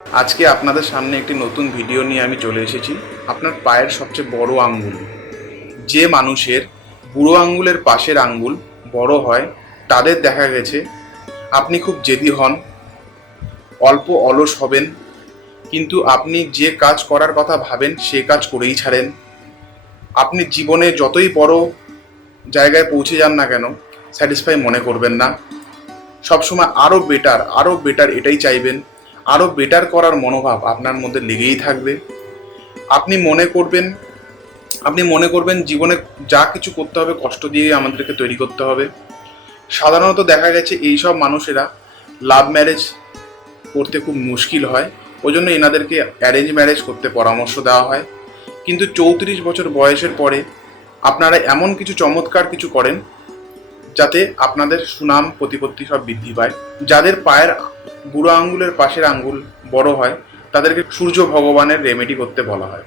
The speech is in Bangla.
আজকে আপনাদের সামনে একটি নতুন ভিডিও নিয়ে আমি চলে এসেছি। আপনার পায়ের সবচেয়ে বড় আঙ্গুল। যে মানুষের বুড়ো আঙ্গুলের পাশের আঙ্গুল বড় হয়, তাদের দেখা গেছে আপনি খুব জেদি হন, অল্প অলস হবেন, কিন্তু আপনি যে কাজ করার কথা ভাবেন, সে কাজ করেই ছাড়েন। আপনি জীবনে যতই বড় জায়গায় পৌঁছে যান না কেন স্যাটিসফাই মনে করবেন না। সবসময় আরও বেটার আরও বেটার এটাই চাইবেন। আরও বেটার করার মনোভাব আপনার মধ্যে লেগেই থাকবে। আপনি মনে করবেন, আপনি মনে করবেন জীবনে যা কিছু করতে হবে, কষ্ট দিয়েই আমাদেরকে তৈরি করতে হবে। সাধারণত দেখা গেছে এইসব মানুষেরা লাভ ম্যারেজ করতে খুব মুশকিল হয় ওই জন্য এনাদেরকে অ্যারেঞ্জ ম্যারেজ করতে পরামর্শ দেওয়া হয়। কিন্তু চৌত্রিশ বছর বয়সের পরে আপনারা এমন কিছু চমৎকার কিছু করেন, যাতে আপনাদের সুনাম, প্রতিপত্তি সব বৃদ্ধি পায়। যাদের পায়ের বুড়ো আঙ্গুলের পাশের আঙ্গুল বড় হয় তাদেরকে সূর্য ভগবানের রেমেডি করতে বলা হয়।